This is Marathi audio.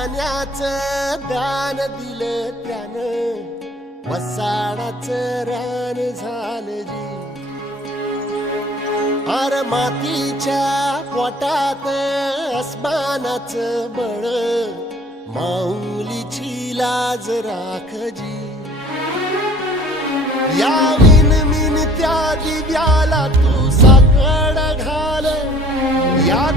मातीचं दान दिलं त्यानं. वसाडाचं रान झालं जी. अर मातीच्या पोटात अस्मानाचं बळ. माऊलीची लाज राखजी या विनमिन त्या दिव्याला तू साकड घाल. या